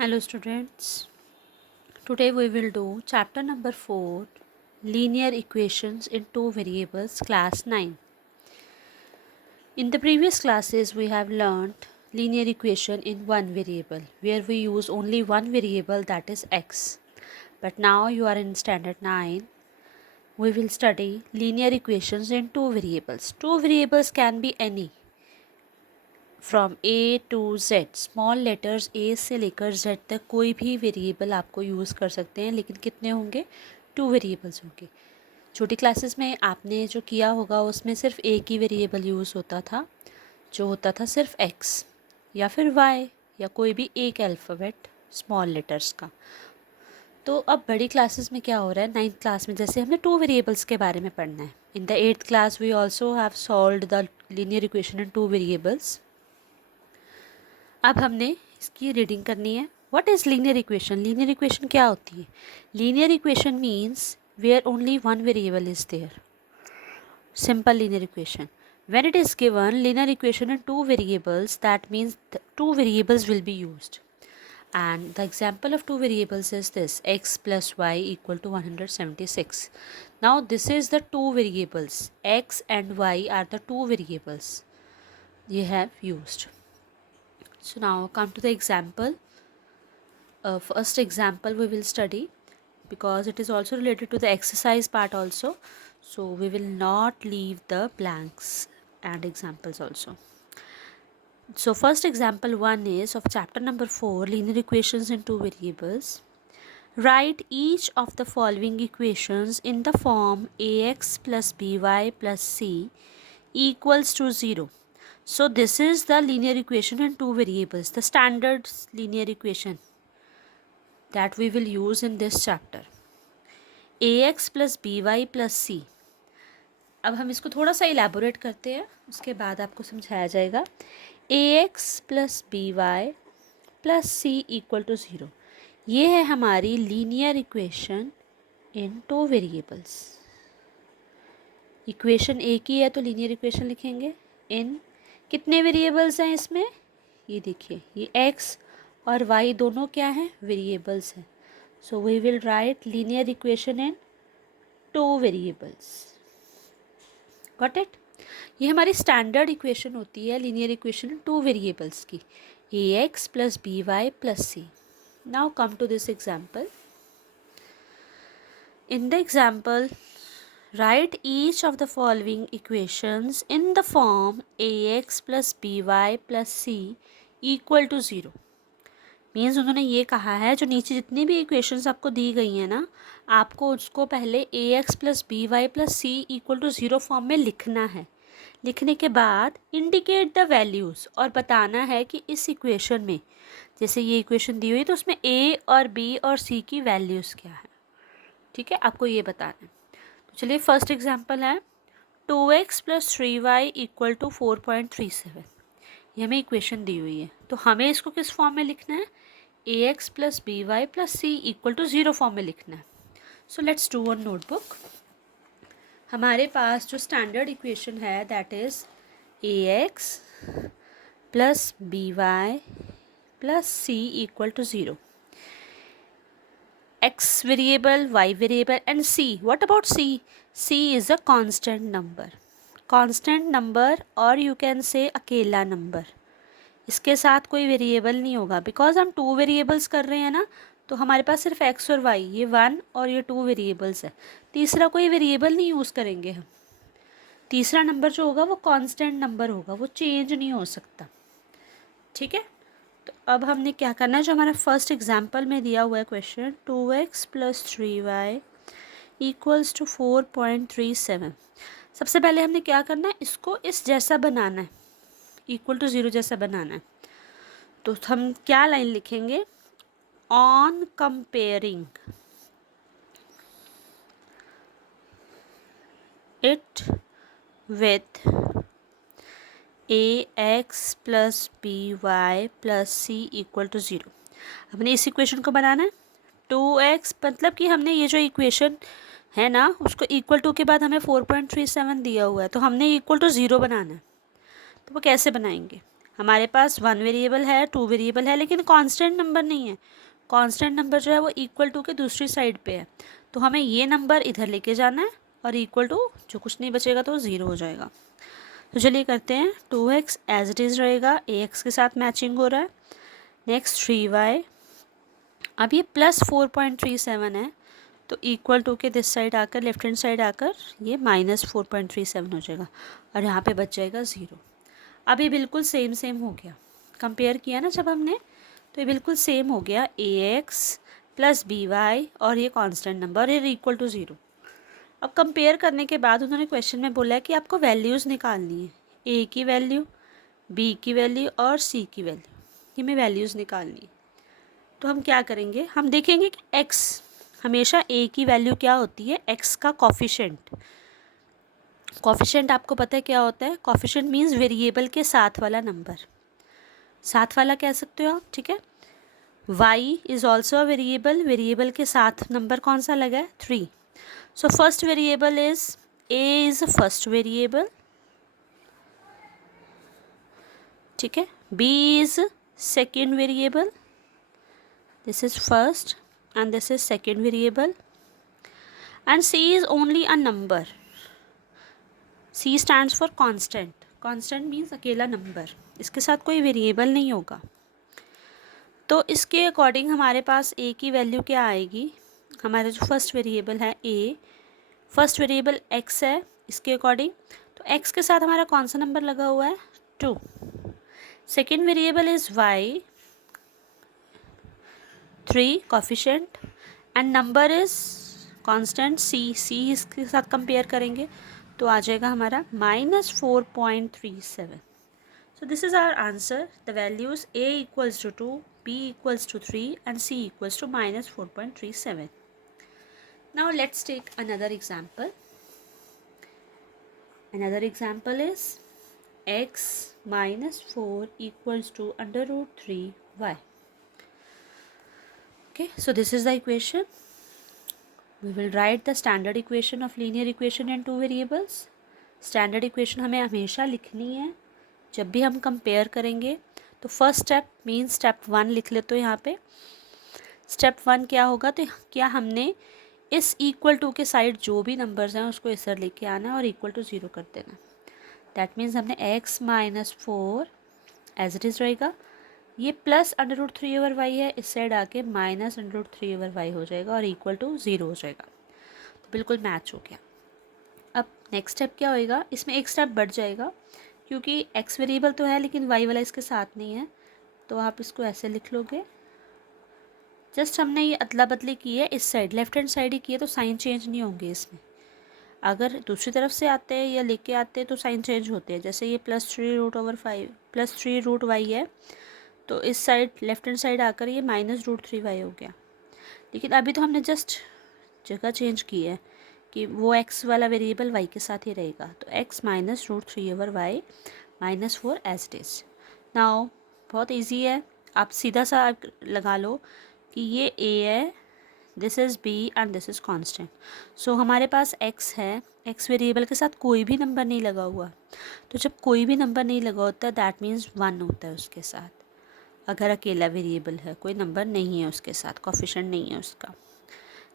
Hello students, today we will do chapter number 4 linear equations in two variables class 9. In the previous classes we have learnt linear equation in one variable where we use only one variable, that is x. But now you are in standard 9, we will study linear equations in two variables. Two variables can be any from A to Z, small letters A से लेकर Z तक कोई भी variable आपको use कर सकते हैं, लेकिन कितने होंगे? टू वेरिएबल्स होंगे। छोटी क्लासेस में आपने जो किया होगा उसमें सिर्फ एक ही वेरिएबल यूज़ होता था, जो होता था सिर्फ एक्स या फिर वाई या कोई भी एक अल्फ़ाबेट स्मॉल लेटर्स का। तो अब बड़ी क्लासेस में क्या हो रहा है, 9th क्लास में जैसे हमें टू वेरिएबल्स के बारे में पढ़ना है। In the 8th class we also have solved the linear equation in two variables. अब हमने इसकी रीडिंग करनी है। What is linear equation? Linear equation क्या होती है? Linear equation means where only one variable is there. Simple linear equation. When it is given linear equation in two variables, that means the two variables will be used. And the example of two variables is this: x plus y equal to 176. Now this is the two variables. X and y are the two variables you have used. So now come to the example. First example we will study because it is also related to the exercise part also. So we will not leave the blanks and examples also. So first example 1 is of chapter number 4, linear equations in two variables. Write each of the following equations in the form ax plus by plus c equals to 0. So this is the linear equation in two variables, the standard linear equation that we will use in this chapter. ax plus by plus c. अब हम इसको थोड़ा सा elaborate करते हैं, उसके बाद आपको समझाया जाएगा. ax plus by plus c equal to 0. ये है हमारी linear equation in two variables. Equation एक ही है तो लीनियर इक्वेशन लिखेंगे. इन कितने वेरिएबल्स हैं इसमें? ये देखिए, ये x और y दोनों क्या हैं? वेरिएबल्स हैं. So we will write linear equation in two variables. Got it? ये हमारी स्टैंडर्ड इक्वेशन होती है linear equation in two variables की, ax plus by plus c. Now come to this example. In the example, write each of the following equations in the form ax plus by plus c equal to 0. Means उन्होंने ये कहा है जो नीचे जितनी भी equations आपको दी गई हैं ना, आपको उसको पहले ax plus by plus c equal to 0 form में लिखना है. लिखने के बाद इंडिकेट द वैल्यूज़ और बताना है कि इस इक्वेशन में, जैसे ये इक्वेशन दी हुई तो उसमें a और b और c की वैल्यूज़ क्या है. ठीक है, आपको ये बताना है. तो चलिए फर्स्ट एग्जांपल है 2x plus 3y equal to 4.37. ये हमें इक्वेशन दी हुई है, तो हमें इसको किस फॉर्म में लिखना है? ax plus by plus c equal to 0 form में लिखना है. So let's do on notebook. हमारे पास जो स्टैंडर्ड इक्वेशन है that is ax plus by plus c equal to 0. x variable, y variable and c. What about c? c is a constant number. constant number और you can say अकेला number. इसके साथ कोई variable नहीं होगा because हम two variables कर रहे हैं ना, तो हमारे पास सिर्फ x और y, ये 1 और ये 2 वेरिएबल्स है. तीसरा कोई वेरिएबल नहीं यूज़ करेंगे हम. तीसरा नंबर जो होगा वो कांस्टेंट नंबर होगा, वो चेंज नहीं हो सकता. ठीक है, तो अब हमने क्या करना है, जो हमारा फर्स्ट एग्जाम्पल में दिया हुआ है question 2x plus 3y equals to 4.37. सबसे पहले हमने क्या करना है, इसको इस जैसा बनाना है, इक्वल टू 0 जैसा बनाना है. तो हम क्या लाइन लिखेंगे? On comparing it with ax plus by plus c equal to 0. हमने इस इक्वेशन को बनाना है. 2x मतलब कि हमने ये जो इक्वेशन है ना, उसको इक्वल टू के बाद हमें 4.37 दिया हुआ है, तो हमने इक्वल टू 0 बनाना है. तो वो कैसे बनाएंगे? हमारे पास 1 वेरिएबल है, 2 वेरिएबल है, लेकिन कांस्टेंट नंबर नहीं है। कांस्टेंट नंबर जो है वो इक्वल टू के दूसरी साइड पे है, तो हमें ये नंबर इधर लेके जाना है और इक्वल टू जो कुछ नहीं बचेगा तो 0 हो जाएगा। तो चलिए करते हैं। 2x एज इट इज़ रहेगा, ax के साथ मैचिंग हो रहा है। नेक्स्ट 3y, अब ये प्लस 4.37 है, तो इक्वल टू के दिस साइड आकर, लेफ्ट हैंड साइड आकर ये माइनस 4.37 हो जाएगा और यहाँ पे बच जाएगा 0। अब ये बिल्कुल सेम सेम हो गया, कंपेयर किया ना जब हमने, तो ये बिल्कुल सेम हो गया। ax प्लस by और ये कांस्टेंट नंबर और ये इक्वल टू 0। अब कंपेयर करने के बाद उन्होंने क्वेश्चन में बोला है कि आपको वैल्यूज़ निकालनी है, a की वैल्यू, b की वैल्यू और c की वैल्यू, ये में वैल्यूज़ निकालनी है। तो हम क्या करेंगे, हम देखेंगे कि x हमेशा a की वैल्यू क्या होती है, x का कॉफिशेंट। कॉफिशेंट आपको पता है क्या होता है, कॉफिशेंट मीन्स वेरिएबल के साथ वाला नंबर, साथ वाला कह सकते हो आप, ठीक है। y is also a variable, variable के साथ नंबर कौन सा लगा है, 3। So first variable is a is a first variable, ठीक है। b is second variable, this is first and this is second variable, and c is only a number. c stands for constant, constant means अकेला number, इसके साथ कोई variable नहीं होगा। तो इसके अकॉर्डिंग हमारे पास a की वैल्यू क्या आएगी, हमारा जो फर्स्ट वेरिएबल है a, फर्स्ट वेरिएबल x है, इसके अकॉर्डिंग तो x के साथ हमारा कौन सा नंबर लगा हुआ है, 2। Second variable is y, 3 coefficient, and number is constant c इसके साथ कंपेयर करेंगे तो आ जाएगा हमारा -4.37। So this is our answer. The values a equals to 2, b equals to 3 and c equals to -4.37। Now let's take another example. Another example is x minus 4 equals to under root 3y. Okay, so this is the equation. We will write the standard equation of linear equation in two variables. Standard equation हमें हमेशा लिखनी है जब भी हम compare करेंगे। तो first step means step 1 लिख ले, तो यहाँ पे स्टेप 1 क्या होगा, तो क्या हमने इस इक्वल टू के साइड जो भी नंबर्स हैं उसको इस तरह लेके आना है और इक्वल टू 0 कर देना। दैट मीन्स हमने x minus 4 as it is रहेगा, ये plus under root 3 over y है, इस साइड आके minus under root 3 over y हो जाएगा और इक्वल टू 0 हो जाएगा। तो बिल्कुल मैच हो गया। अब नेक्स्ट स्टेप क्या होएगा, इसमें एक स्टेप बढ़ जाएगा क्योंकि x वेरिएबल तो है लेकिन y वाला इसके साथ नहीं है, तो आप इसको ऐसे लिख लोगे। जस्ट हमने ये अदला बदली की है, इस साइड लेफ्ट हैंड साइड ही की है, तो साइन चेंज नहीं होंगे इसमें। अगर दूसरी तरफ से आते हैं या लेके आते हैं तो साइन चेंज होते हैं। जैसे ये +3√5 +3√y है, तो इस साइड लेफ्ट हैंड साइड आकर ये -√3y हो गया। लेकिन अभी तो हमने जस्ट जगह चेंज की है कि वो x वाला वेरिएबल y के साथ ही रहेगा, तो x -√3/y -4 as it is. Now बहुत इजी है, आप सीधा सा लगा लो कि ये a है, this is b and this is constant. So हमारे पास x है, x वेरिएबल के साथ कोई भी नंबर नहीं लगा हुआ, तो जब कोई भी नंबर नहीं लगा होता दैट मीन्स 1 होता है उसके साथ। अगर अकेला वेरिएबल है, कोई नंबर नहीं है उसके साथ, कोफिशिएंट नहीं है उसका।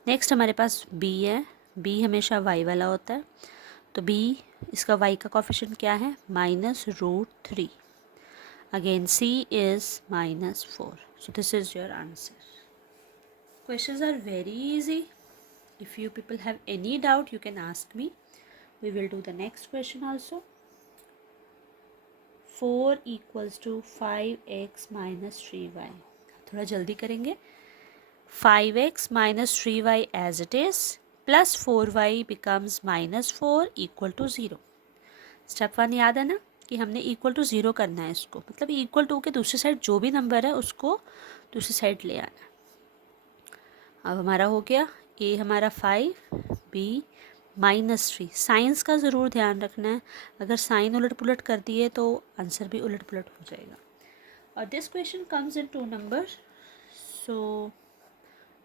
नेक्स्ट हमारे पास b है, b हमेशा y वाला होता है, तो b इसका y का कोफिशिएंट क्या है, -√3। Again c is -4। So this is your answer. Questions are very easy. If you people have any doubt, you can ask me. We will do the next question also. 4 equals to 5x minus 3y. थोड़ा जल्दी करेंगे। 5x minus 3y as it is plus 4y becomes -4 equal to 0. Step 1 याद है ना कि हमने equal to 0 करना है इसको, मतलब इक्वल टू के दूसरी साइड जो भी नंबर है उसको दूसरी साइड ले आना है। अब हमारा हो गया, a हमारा 5, b -3। साइंस का ज़रूर ध्यान रखना है, अगर साइन उलट पुलट कर दिए तो आंसर भी उलट पुलट हो जाएगा। और this question comes in 2 number, so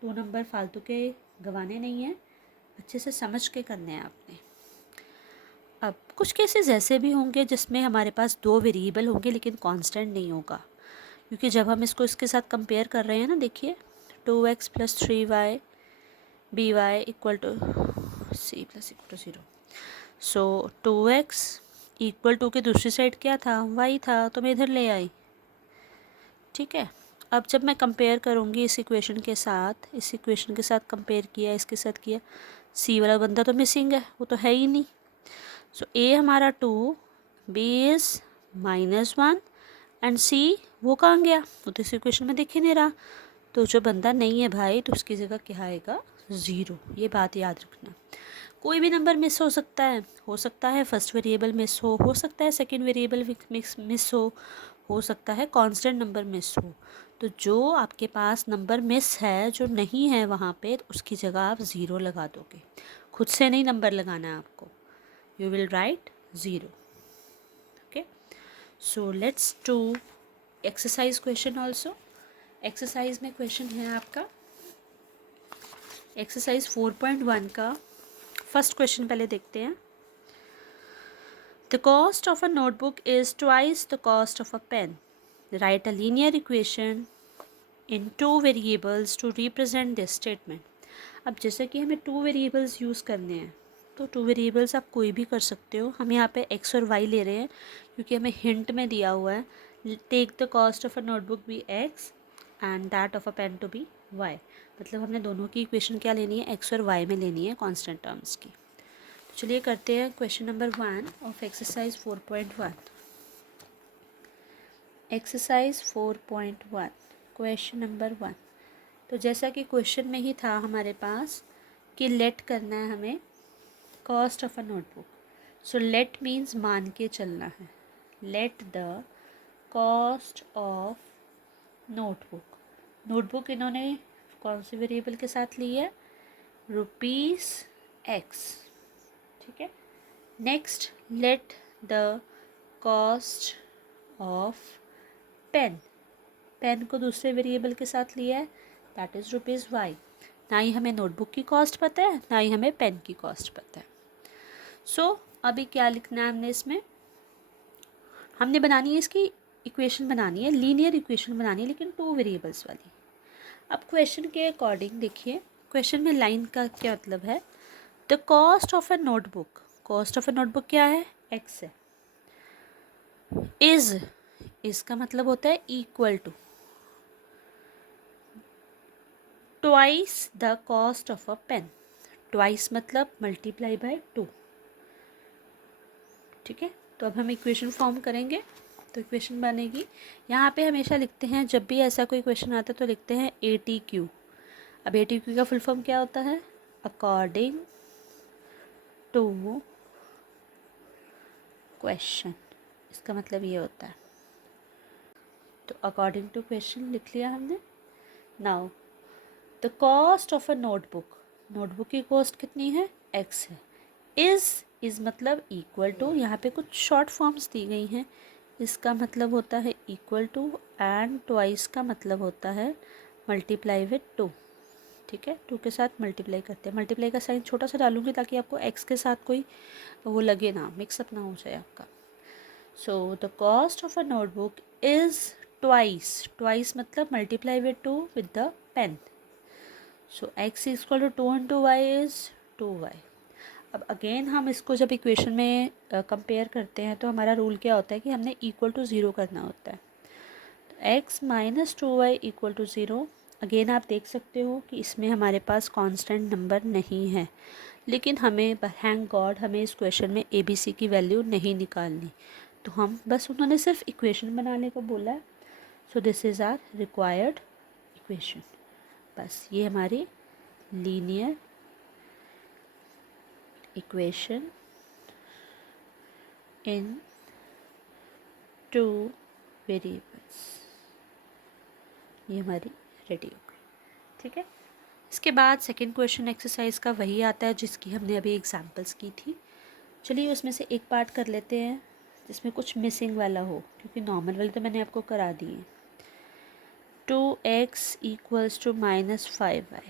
2 number फालतू के गंवाने नहीं हैं, अच्छे से समझ के करने हैं आपने। अब कुछ केसेस ऐसे भी होंगे जिसमें हमारे पास दो वेरिएबल होंगे लेकिन कांस्टेंट नहीं होगा, क्योंकि जब हम इसको इसके साथ कंपेयर कर रहे हैं ना, देखिए 2x plus 3y b y equal to c plus equal to 0। So 2x equal to के दूसरी साइड क्या था, y था, तो मैं इधर ले आई। ठीक है, अब जब मैं कंपेयर करूँगी इस इक्वेशन के साथ, इस इक्वेशन के साथ कंपेयर किया, इसके साथ किया, c वाला बंदा तो मिसिंग है, वो तो है ही नहीं। सो a हमारा 2, b इज़ -1 एंड c वो कहाँ गया, वो तो इस इक्वेशन में दिख ही नहीं रहा। तो जो बंदा नहीं है भाई, तो उसकी जगह क्या आएगा, 0। ये बात याद रखना। कोई भी नंबर मिस हो सकता है फर्स्ट वेरिएबल मिस हो सकता है सेकंड वेरिएबल मिस हो सकता है कांस्टेंट नंबर मिस हो। तो जो आपके पास नंबर मिस है, जो नहीं है वहाँ पे, तो उसकी जगह आप 0 लगा दोगे। खुद से नहीं नंबर लगाना है आपको, you will write 0। Okay, so let's do exercise question also. Exercise में क्वेश्चन है आपका एक्सरसाइज 4.1 का फर्स्ट क्वेश्चन पहले देखते हैं। The cost of a notebook is twice the cost of a pen. Write a linear equation in two variables to represent this statement. अब जैसे कि हमें टू वेरिएबल्स यूज़ करने हैं, तो टू वेरिएबल्स आप कोई भी कर सकते हो। हम यहाँ पे x और y ले रहे हैं क्योंकि हमें हिंट में दिया हुआ है take the cost of a notebook be x and that of a pen to be y। मतलब हमने दोनों की इक्वेशन क्या लेनी है, x और y में लेनी है कांस्टेंट टर्म्स की। तो चलिए करते हैं question number 1 of exercise 4.1। Exercise 4.1 question number 1। तो जैसा कि क्वेश्चन में ही था हमारे पास कि लेट करना है हमें cost of a notebook. So let means मान के चलना है। Late the cost of notebook. Notebook इन्होंने कौन सी वेरिएबल के साथ ली है, ₹x। ठीक है, next let the cost of pen. Pen को दूसरे वेरिएबल के साथ लिया है, दैट इज़ ₹y। ना ही हमें नोटबुक की कॉस्ट पता है, ना ही हमें पेन की कॉस्ट पता है। सो अभी क्या लिखना है हमने इसमें, हमने बनानी है इसकी इक्वेशन बनानी है, लीनियर इक्वेशन बनानी है, लेकिन टू वेरिएबल्स वाली। अब क्वेश्चन के अकॉर्डिंग देखिए, क्वेश्चन में लाइन का क्या मतलब है, the cost of a notebook. Cost of a notebook क्या है, x है। इज़ का मतलब होता है equal to twice the cost of a pen. Twice मतलब मल्टीप्लाई बाय 2। ठीक है, तो अब हम इक्वेशन फॉर्म करेंगे, तो इक्वेशन बनेगी। यहाँ पे हमेशा लिखते हैं, जब भी ऐसा कोई क्वेश्चन आता है तो लिखते हैं ATQ। अब ATQ का फुल फॉर्म क्या होता है, अकॉर्डिंग टू क्वेश्चन। इसका मतलब ये होता है, तो अकॉर्डिंग टू क्वेश्चन लिख लिया हमने। Now the cost of a notebook. Notebook की कॉस्ट कितनी है, x है। इज़ मतलब इक्वल टू, यहाँ पे कुछ शॉर्ट फॉर्म्स दी गई हैं। इसका मतलब होता है इक्वल टू, एंड ट्वाइस का मतलब होता है मल्टीप्लाई विथ 2। ठीक है, 2 के साथ मल्टीप्लाई करते हैं। मल्टीप्लाई का साइन छोटा सा डालूंगी ताकि आपको x के साथ कोई वो लगे ना, मिक्सअप ना हो जाए आपका। So the cost of a notebook is twice. Twice मतलब multiply with 2 with the pen. So x is equal to 2 into y is 2y। अब अगेन हम इसको जब इक्वेशन में कंपेयर करते हैं, तो हमारा रूल क्या होता है कि हमने इक्वल टू 0 करना होता है। तो x minus 2y equal to 0। Again आप देख सकते हो कि इसमें हमारे पास कांस्टेंट नंबर नहीं है, लेकिन हमें थैंक गॉड हमें इस क्वेश्चन में ABC की वैल्यू नहीं निकालनी, तो हम बस उन्होंने सिर्फ इक्वेशन बनाने को बोला है। So this is our required equation. बस ये हमारी linear equation in two variables, ये हमारी रेडी हो गई। ठीक है, इसके बाद सेकंड क्वेश्चन एक्सरसाइज का वही आता है जिसकी हमने अभी एग्जांपल्स की थी। चलिए उसमें से एक पार्ट कर लेते हैं जिसमें कुछ मिसिंग वाला हो, क्योंकि नॉर्मल वाले तो मैंने आपको करा दिए। 2x इक्वल्स टू -5y,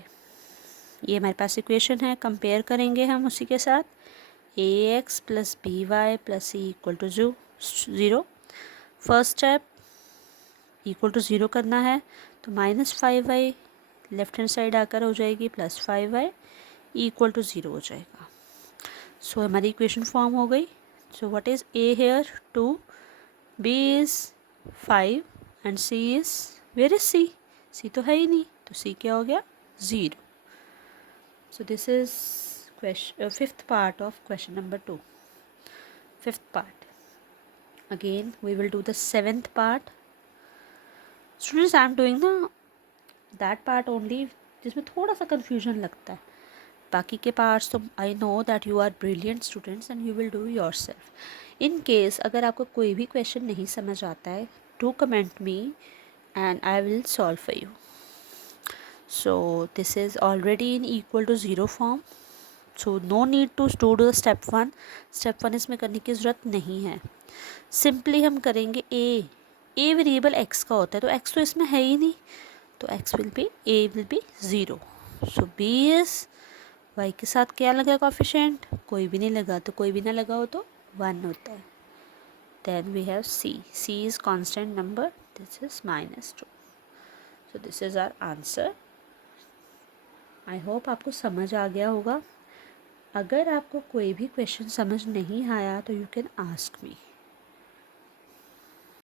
ये हमारे पास इक्वेशन है। कंपेयर करेंगे हम उसी के साथ। ax plus by plus c equal to 0. First step equal to 0 करना है तो -5y लेफ्ट हैंड साइड आकर हो जाएगी +5y इक्वल टू 0 हो जाएगा. सो हमारी इक्वेशन फॉर्म हो गई. So what is a here 2, b is 5 and c is where is c तो है ही नहीं तो c क्या हो गया 0. So this is fifth part of question number 2. Fifth part. Again we will do the seventh part. Students, I am doing that part only जिसमें थोड़ा सा confusion लगता है. बाकी के parts तो I know that you are brilliant students and you will do yourself. In case अगर आपको कोई भी question नहीं समझ आता है, do comment me and I will solve for you. So this is already in equal to 0 form. So no need to do step 1. Step 1 इसमें करने की ज़रूरत नहीं है. सिंपली हम करेंगे ए वेरिएबल एक्स का होता है तो एक्स तो इसमें है ही नहीं तो x will be 0. So b is y के साथ क्या लगा कोफिशिएंट कोई भी नहीं लगा तो कोई भी ना लगा हो तो 1 होता है. Then we have c is constant number this is -2. So this is our answer. I hope आपको समझ आ गया होगा. अगर आपको कोई भी क्वेश्चन समझ नहीं आया तो यू कैन आस्क मी.